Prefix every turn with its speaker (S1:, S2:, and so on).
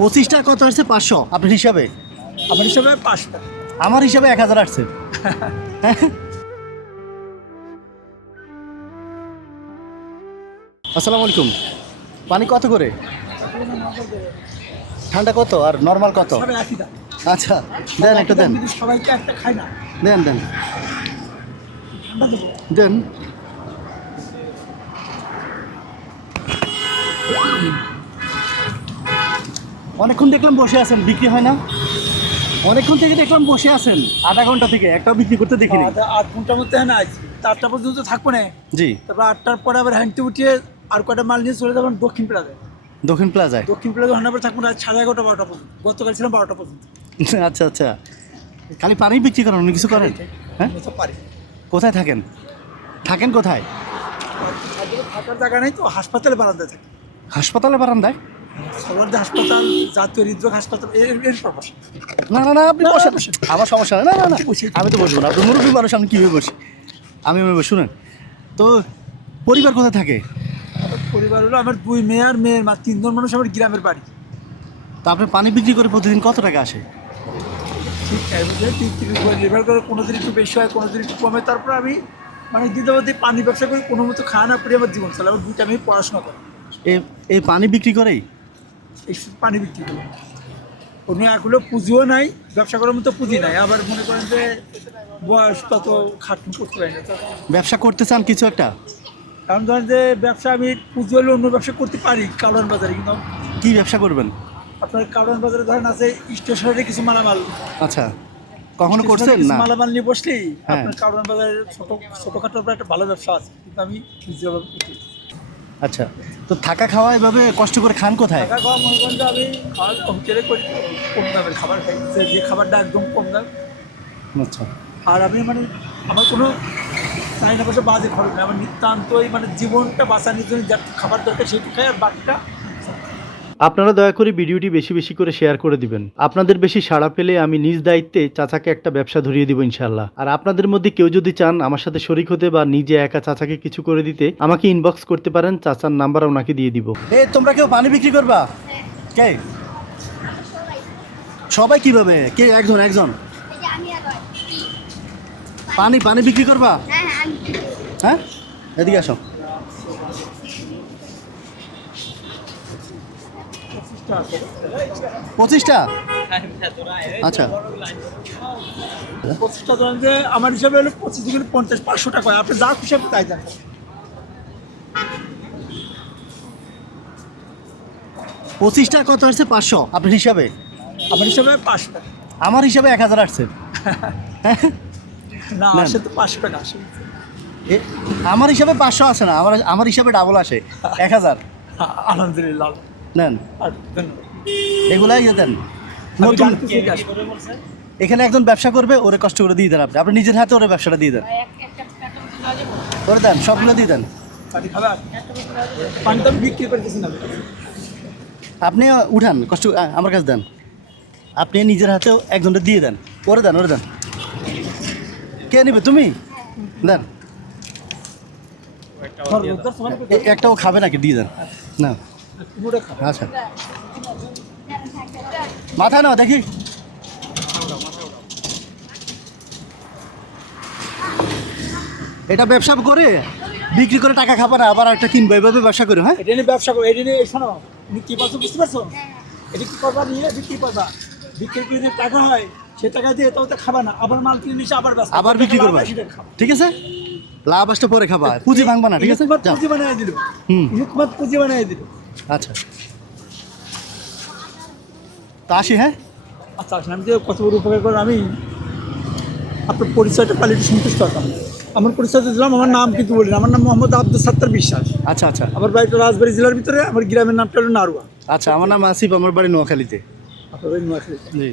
S1: পঁচিশটা কত আসছে? পাঁচশো। আপনার হিসাবে?
S2: আপনার হিসাবে পাঁচটা
S1: আমার হিসাবে এক হাজার আসছে। আসসালামু আলাইকুম। পানি কত করে? ঠান্ডা কত? আর নর্মাল কত? আচ্ছা দেন একটা দেন। দেন দেন। দেন। অনেকক্ষণ দেখলাম বসে আছেন বিক্রি হয় না। অনেকক্ষণ থেকে দেখলাম বসে আছেন আধা ঘণ্টা থেকে একটাও বিক্রি করতে দেখিনি।
S2: আধা- আধ ঘণ্টার মধ্যে হ্যাঁ না আটটা পর্যন্ত থাকব না।
S1: জি।
S2: তারপর আটটার পরে আবার হ্যান্ডতে উঠিয়ে আর কয়টা মাল নিয়ে চলে যাবেন? দক্ষিণ প্লাজে
S1: দক্ষিণ প্লাজায়?
S2: দক্ষিণ প্লাজে হান্নার পর থাকব রাত সাড়ে এগারোটা বারোটা পর্যন্ত। গতকাল ছিলাম বারোটা পর্যন্ত।
S1: আচ্ছা আচ্ছা। খালি পানি বিক্রি করেন অন্য কিছু করেন? হ্যাঁ?
S2: পারি।
S1: কোথায় থাকেন? থাকেন কোথায়?
S2: থাকার জায়গা নেই তো হাসপাতালে বারান্দায় থাকি।
S1: হাসপাতালে বারান্দায়?
S2: সরওয়ার্দী হাসপাতাল জাতীয় হৃদরোগ হাসপাতাল এর এর
S1: না না না আপনি
S2: না,
S1: বসেন
S2: বসেন।
S1: আমার সমস্যা না না না
S2: বসি।
S1: আমি তো বসবো না। আপনি মুরব্বী মানুষ আমি কীভাবে বসি? আমি শুনেন। তো পরিবার কোথায় থাকে?
S2: পরিবার হলো আমার দুই মেয়ে আর মেয়ের মা তিনজন মানুষ আমার গ্রামের বাড়ি।
S1: তা আপনি পানি বিক্রি করে প্রতিদিন কত টাকা আসে?
S2: ঠিক নির্ভর করে কোনো দিন একটু বেশি হয় কোনো দিন একটু কমে। তারপর আমি মানে দ্বিতীয়ত পানি ব্যবসা করি কোনো মতো খাওয়া না পড়ে আমার জীবন চলে। আমার দুইটা আমি পড়াশোনা করি।
S1: এই এই পানি বিক্রি করেই?
S2: এই পানি বিক্রি করি কোনো এগুলো পুঁজিও নাই ব্যবসা করার মতো পুঁজি নাই। আবার মনে করেন যে বয়স তত খাটুন করতে পারি না।
S1: ব্যবসা করতে চান কিছু একটা?
S2: কারণ ধরেন যে ব্যবসা আমি পুঁজি হলে অন্য ব্যবসা করতে পারি কালোয়ান বাজারে। কিন্তু
S1: কি ব্যবসা করবেন?
S2: আপনার কালোয়ান বাজারে ধরেন আছে স্টেশনারি কিছু মালামাল।
S1: আচ্ছা। কখনো করছেন? না।
S2: মালামাল নিয়ে বসলেই
S1: হ্যাঁ।
S2: আপনার কারণ বাজারে ছোট ছোটখাটো একটা ভালো ব্যবসা আছে। কিন্তু আমি করতে
S1: আচ্ছা তো থাকা খাওয়া এভাবে কষ্ট করে খান কোথায়?
S2: থাকা খাওয়া মনে করেন আমি খাওয়ার হোটেলে করি কম দামের খাবার খাই। যে খাবারটা একদম কম দাম।
S1: আচ্ছা।
S2: আর আমি মানে আমার কোনো চাহিদা পয়সা বাজে খরচ নেই। আমার নিতান্তই মানে জীবনটা বাঁচানোর জন্য যা খাবার দরকার সেটুকু খাই আর বাকিটা
S3: আপনারা দয়া করে ভিডিওটি বেশি বেশি করে শেয়ার করে দিবেন। আপনাদের বেশি সাড়া পেলে আমি নিজ দায়িত্বে চাচাকে একটা ব্যবসা ধরিয়ে দিব ইনশাল্লাহ আর আপনাদের মধ্যে কেউ যদি চান আমার সাথে শরিক হতে বা নিজে একা চাচাকে কিছু করে দিতে আমাকে ইনবক্স করতে পারেন চাচার নাম্বার ওনাকে দিয়ে দিব।
S1: এ তোমরা কেউ পানি বিক্রি করবা? কে? সবাই কীভাবে? কে? একজন একজন।
S4: এই যে আমি আবার
S1: পানি পানি বিক্রি করবা?
S4: হ্যাঁ হ্যাঁ
S1: হ্যাঁ? এদিকে আসো। পঁচিশটা? আচ্ছা।
S2: পঁচিশটা ধরেন যে আমার হিসাবে হলো পঁচিশ থেকে পঞ্চাশ পাঁচশো টাকা আপনি যা খুশি আপনি তাই দেন।
S1: পঁচিশটা কত আসছে? পাঁচশো। আপনার হিসাবে?
S2: আমার হিসাবে পাঁচশো।
S1: আমার হিসাবে এক হাজার আসছে। হ্যাঁ?
S2: না। আসে তো পাঁচশো টাকা আসে।
S1: আমার হিসাবে পাঁচশো আসে না। আমার আমার হিসাবে ডাবল আসে। এক হাজার।
S2: আলহামদুলিল্লাহ।
S1: নেন। এগুলাই ইয়ে দেন। নতুন। এখানে একজন ব্যবসা করবে ওরে কষ্ট করে দিয়ে দেন আপনি। আপনি নিজের হাতে ওরে ব্যবসাটা দিয়ে দেন। করে দেন সবগুলো দিয়ে দেন।
S2: পানি খাবার? পানি তো আমি বিক্রি করতেছি না।
S1: আপনি উঠান কষ্ট আমার কাছে দেন। আপনি নিজের হাতেও একজনটা দিয়ে দেন। ওরে দেন ওরে দেন। কে নিবে? তুমি? দেন। একটাও খাবে নাকি? দিয়ে দেন। না। আচ্ছা। মাথায় নাও দেখি। এটা ব্যবসা করে বিক্রি করে টাকা খাবে না আবার একটা কিনবো এভাবে ব্যবসা করে হ্যাঁ?
S2: এটা নিয়ে ব্যবসা করো এটা নিয়ে শোনো তুমি কি বলছো বুঝতে পারছ? এটা কি করবা নিয়ে বিক্রি করবা। বিক্রি করে যে টাকা হয় সে টাকা দিয়ে তো খাবা না আবার মাল কিনে এসে আবার
S1: আবার বিক্রি করবা। ঠিক আছে? লাভ আসতে পরে খাবা পুঁজি ভাঙবা না ঠিক আছে?
S2: পুঁজি বানিয়ে দিল।
S1: হুম।
S2: পুঁজি বানিয়ে দিল।
S1: আচ্ছা। তা আসি হ্যাঁ?
S2: আচ্ছা আসেন আমি যে কত বড় উপকার করেন আমি আপনার পরিচয়টা পালিয়ে একটু সন্তুষ্ট হতাম। আমার পরিচয়টা দিলাম আমার নাম কিন্তু বলি। আমার নাম মোহাম্মদ আব্দুল সাত্তার বিশ্বাস।
S1: আচ্ছা আচ্ছা।
S2: আমার বাড়িটা রাজবাড়ি জেলার ভিতরে আমার গ্রামের নামটা হলো নারুয়া।
S1: আচ্ছা আমার নাম আসিফ আমার বাড়ি নোয়াখালীতে।
S2: আপনার বাড়ি নোয়াখালীতে?
S1: জি।